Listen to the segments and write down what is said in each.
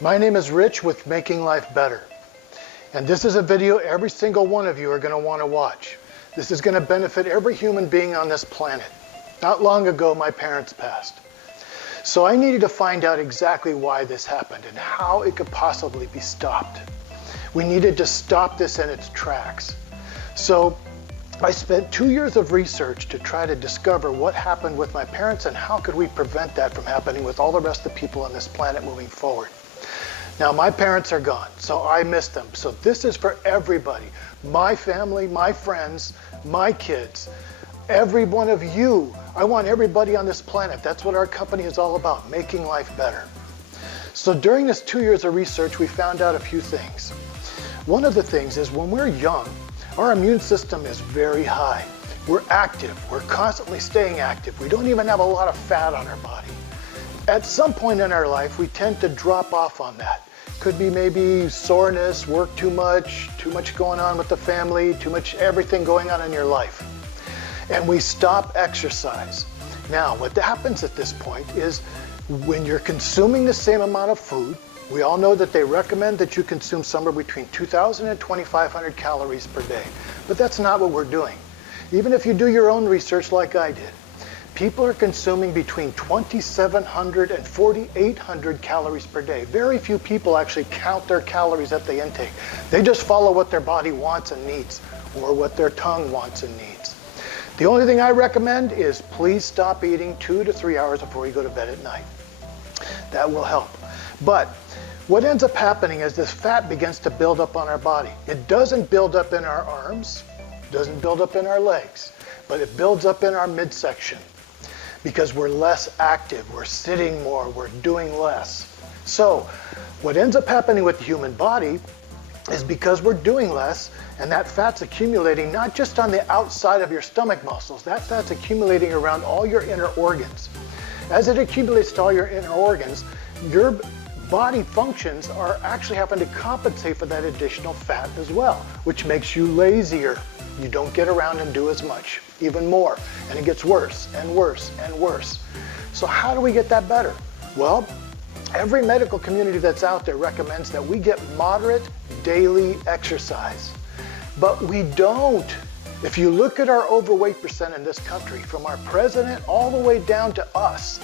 My name is Rich with Making Life Better. And this is a video every single one of you are going to want to watch. This is going to benefit every human being on this planet. Not long ago, my parents passed. So I needed to find out exactly why this happened and how it could possibly be stopped. We needed to stop this in its tracks. So I spent 2 years of research to try to discover what happened with my parents and how could we prevent that from happening with all the rest of the people on this planet moving forward. Now, my parents are gone, so I miss them. So this is for everybody, my family, my friends, my kids, every one of you. I want everybody on this planet. That's what our company is all about, making life better. So during this 2 years of research, we found out a few things. One of the things is when we're young, our immune system is very high. We're active. We're constantly staying active. We don't even have a lot of fat on our body. At some point in our life, we tend to drop off on that. Could be maybe soreness, work too much going on with the family, too much everything going on in your life. And we stop exercise. Now, what happens at this point is when you're consuming the same amount of food, we all know that they recommend that you consume somewhere between 2,000 and 2,500 calories per day. But that's not what we're doing. Even if you do your own research like I did, people are consuming between 2,700 and 4,800 calories per day. Very few people actually count their calories that they intake. They just follow what their body wants and needs, or what their tongue wants and needs. The only thing I recommend is please stop eating 2 to 3 hours before you go to bed at night. That will help. But what ends up happening is this fat begins to build up on our body. It doesn't build up in our arms, doesn't build up in our legs, but it builds up in our midsection. Because we're less active, we're sitting more, we're doing less. So what ends up happening with the human body is because we're doing less and that fat's accumulating not just on the outside of your stomach muscles, that fat's accumulating around all your inner organs. As it accumulates to all your inner organs, your body functions are actually having to compensate for that additional fat as well, which makes you lazier. You don't get around and do as much, even more, and it gets worse and worse and worse. So how do we get that better? Well, every medical community that's out there recommends that we get moderate daily exercise, but we don't. If you look at our overweight percent in this country, from our president all the way down to us,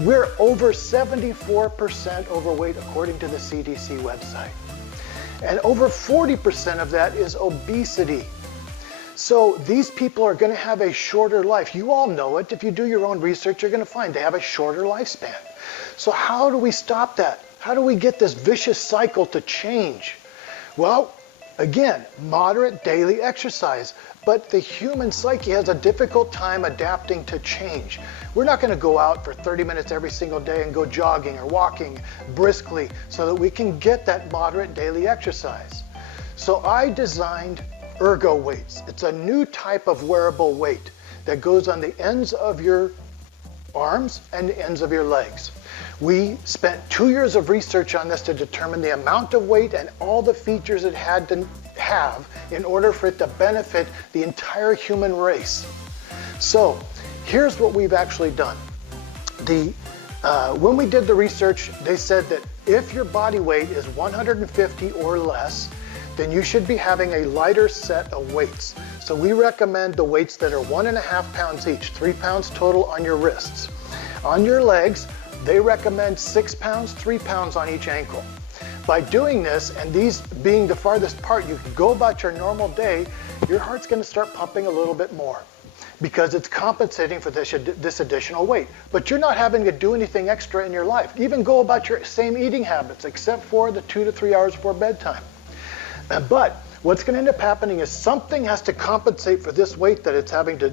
we're over 74% overweight according to the CDC website. And over 40% of that is obesity. So these people are going to have a shorter life. You all know it. If you do your own research, you're going to find they have a shorter lifespan. So how do we stop that? How do we get this vicious cycle to change? Well, again, moderate daily exercise. But the human psyche has a difficult time adapting to change. We're not going to go out for 30 minutes every single day and go jogging or walking briskly so that we can get that moderate daily exercise. So I designed ErgoWeights. It's a new type of wearable weight that goes on the ends of your arms and the ends of your legs. We spent 2 years of research on this to determine the amount of weight and all the features it had to have in order for it to benefit the entire human race. So here's what we've actually done. When we did the research, they said that if your body weight is 150 or less, then you should be having a lighter set of weights. So we recommend the weights that are 1.5 pounds each, 3 pounds total on your wrists. On your legs, they recommend 6 pounds, 3 pounds on each ankle. By doing this, and these being the farthest part, you can go about your normal day, your heart's going to start pumping a little bit more because it's compensating for this additional weight. But you're not having to do anything extra in your life. Even go about your same eating habits, except for the 2 to 3 hours before bedtime. But what's going to end up happening is something has to compensate for this weight that it's having to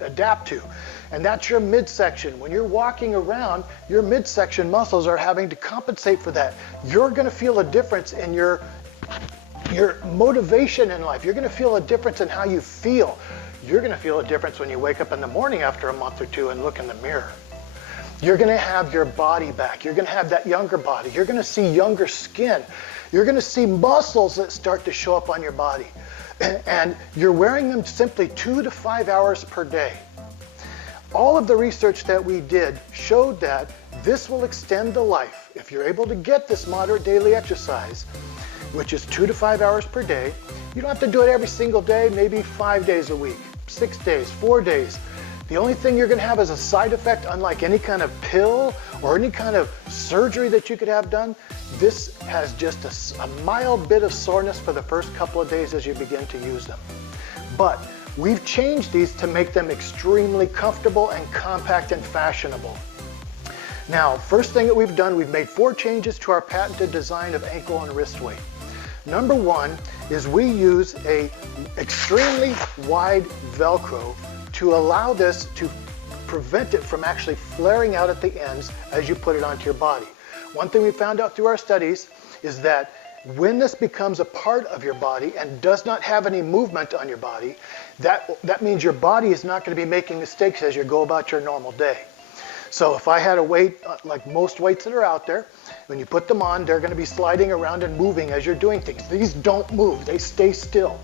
adapt to. And that's your midsection. When you're walking around, your midsection muscles are having to compensate for that. You're going to feel a difference in your motivation in life. You're going to feel a difference in how you feel. You're going to feel a difference when you wake up in the morning after a month or two and look in the mirror. You're going to have your body back. You're going to have that younger body. You're going to see younger skin. You're going to see muscles that start to show up on your body. And you're wearing them simply 2 to 5 hours per day. All of the research that we did showed that this will extend the life if you're able to get this moderate daily exercise, which is 2 to 5 hours per day, you don't have to do it every single day, maybe 5 days a week, 6 days, 4 days. The only thing you're gonna have as a side effect, unlike any kind of pill or any kind of surgery that you could have done, this has just a mild bit of soreness for the first couple of days as you begin to use them. But we've changed these to make them extremely comfortable and compact and fashionable. Now, first thing that we've done, we've made 4 changes to our patented design of ankle and wrist weight. Number 1 is we use a extremely wide Velcro to allow this to prevent it from actually flaring out at the ends as you put it onto your body. One thing we found out through our studies is that when this becomes a part of your body and does not have any movement on your body, that means your body is not going to be making mistakes as you go about your normal day. So if I had a weight, like most weights that are out there, when you put them on, they're going to be sliding around and moving as you're doing things. These don't move, they stay still.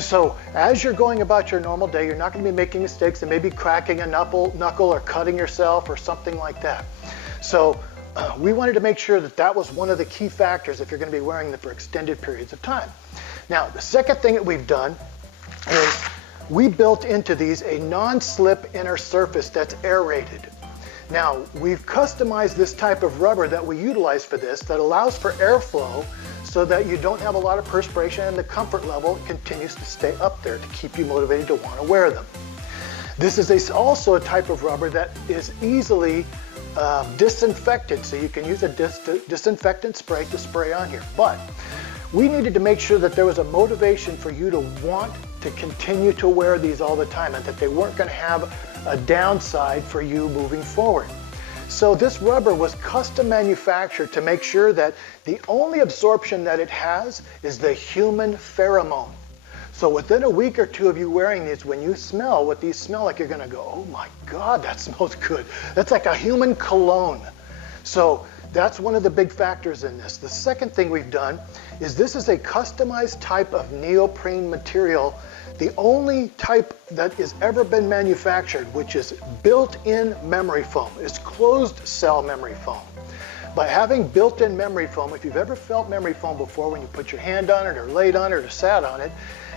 So as you're going about your normal day, you're not going to be making mistakes and maybe cracking a knuckle or cutting yourself or something like that. So we wanted to make sure that that was one of the key factors if you're going to be wearing them for extended periods of time. Now, the second thing that we've done is we built into these a non-slip inner surface that's aerated. Now, we've customized this type of rubber that we utilize for this that allows for airflow so that you don't have a lot of perspiration and the comfort level continues to stay up there to keep you motivated to want to wear them. This is also a type of rubber that is easily disinfected, so you can use a disinfectant spray to spray on here. But we needed to make sure that there was a motivation for you to want to continue to wear these all the time and that they weren't going to have a downside for you moving forward. So this rubber was custom manufactured to make sure that the only absorption that it has is the human pheromone. So within a week or 2 of you wearing these, when you smell what these smell like, you're going to go, oh my God, that smells good. That's like a human cologne. So that's one of the big factors in this. The second thing we've done is this is a customized type of neoprene material, the only type that has ever been manufactured, which is built-in memory foam. It's closed cell memory foam. By having built-in memory foam, if you've ever felt memory foam before, when you put your hand on it or laid on it or sat on it,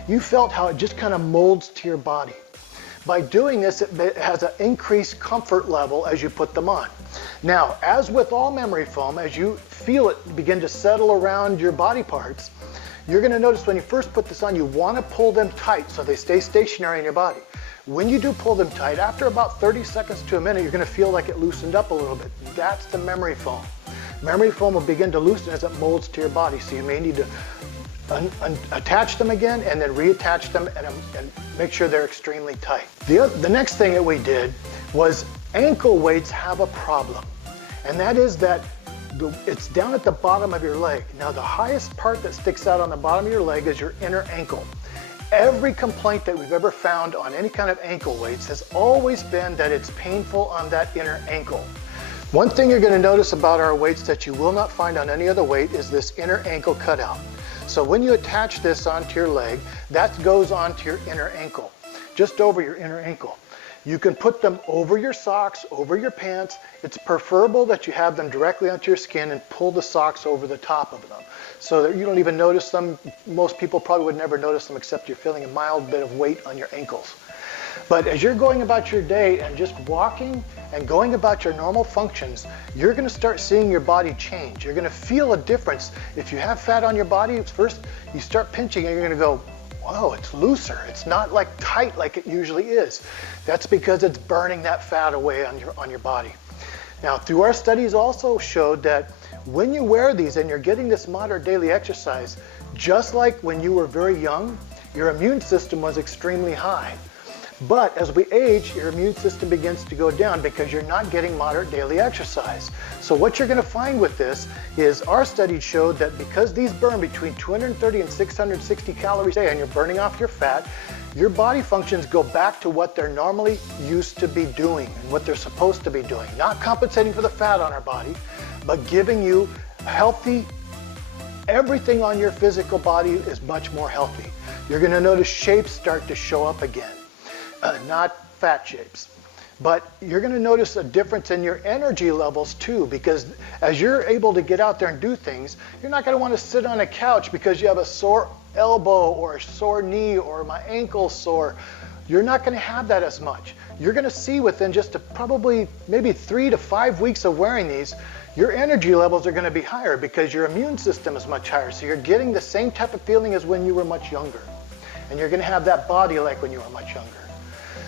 you felt how it just kind of molds to your body. By doing this, it has an increased comfort level as you put them on. Now, as with all memory foam, as you feel it begin to settle around your body parts, you're going to notice when you first put this on, you want to pull them tight so they stay stationary in your body. When you do pull them tight, after about 30 seconds to a minute, you're going to feel like it loosened up a little bit. That's the memory foam. Memory foam will begin to loosen as it molds to your body, so you may need to attach them again and then reattach them and make sure they're extremely tight. The next thing that we did was ankle weights have a problem, and that is that it's down at the bottom of your leg. Now, the highest part that sticks out on the bottom of your leg is your inner ankle. Every complaint that we've ever found on any kind of ankle weights has always been that it's painful on that inner ankle. One thing you're going to notice about our weights that you will not find on any other weight is this inner ankle cutout. So when you attach this onto your leg, that goes onto your inner ankle, just over your inner ankle. You can put them over your socks, over your pants. It's preferable that you have them directly onto your skin and pull the socks over the top of them so that you don't even notice them. Most people probably would never notice them except you're feeling a mild bit of weight on your ankles. But as you're going about your day and just walking and going about your normal functions, you're going to start seeing your body change. You're going to feel a difference. If you have fat on your body, first you start pinching and you're going to go, whoa, it's looser. It's not like tight like it usually is. That's because it's burning that fat away on your body. Now, through our studies also showed that when you wear these and you're getting this moderate daily exercise, just like when you were very young, your immune system was extremely high. But as we age, your immune system begins to go down because you're not getting moderate daily exercise. So what you're going to find with this is our studies showed that because these burn between 230 and 660 calories a day and you're burning off your fat, your body functions go back to what they're normally used to be doing and what they're supposed to be doing. Not compensating for the fat on our body, but giving you healthy, everything on your physical body is much more healthy. You're going to notice shapes start to show up again. Not fat shapes. But you're going to notice a difference in your energy levels too, because as you're able to get out there and do things, you're not going to want to sit on a couch because you have a sore elbow or a sore knee or my ankle sore. You're not going to have that as much. You're going to see within just probably maybe 3 to 5 weeks of wearing these, your energy levels are going to be higher because your immune system is much higher. So you're getting the same type of feeling as when you were much younger. And you're going to have that body like when you were much younger.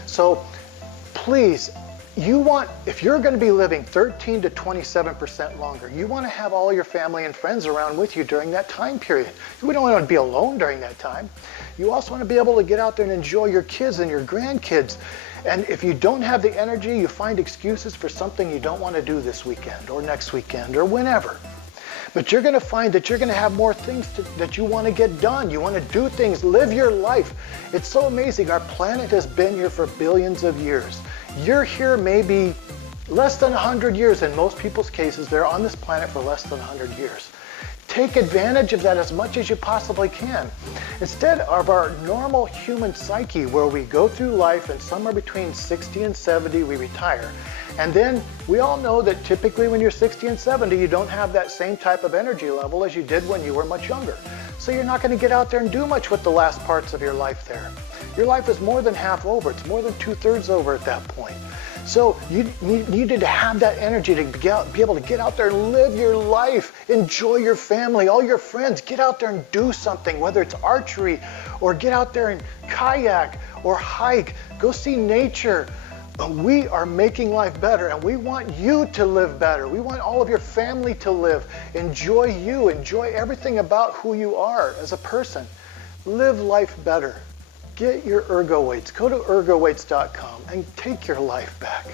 So please, if you're going to be living 13 to 27% longer, you want to have all your family and friends around with you during that time period. We don't want to be alone during that time. You also want to be able to get out there and enjoy your kids and your grandkids. And if you don't have the energy, you find excuses for something you don't want to do this weekend or next weekend or whenever. But you're going to find that you're going to have more things that you want to get done. You want to do things, live your life. It's so amazing. Our planet has been here for billions of years. You're here maybe less than 100 years. In most people's cases, they're on this planet for less than 100 years. Take advantage of that as much as you possibly can. Instead of our normal human psyche where we go through life and somewhere between 60 and 70 we retire. And then we all know that typically when you're 60 and 70 you don't have that same type of energy level as you did when you were much younger. So you're not going to get out there and do much with the last parts of your life there. Your life is more than half over. It's more than 2/3 over at that point. So you needed to have that energy to be able to get out there and live your life, enjoy your family, all your friends. Get out there and do something, whether it's archery or get out there and kayak or hike, go see nature. We are making life better and we want you to live better. We want all of your family to live. Enjoy you, enjoy everything about who you are as a person. Live life better. Get your ErgoWeights. Go to ErgoWeights.com and take your life back.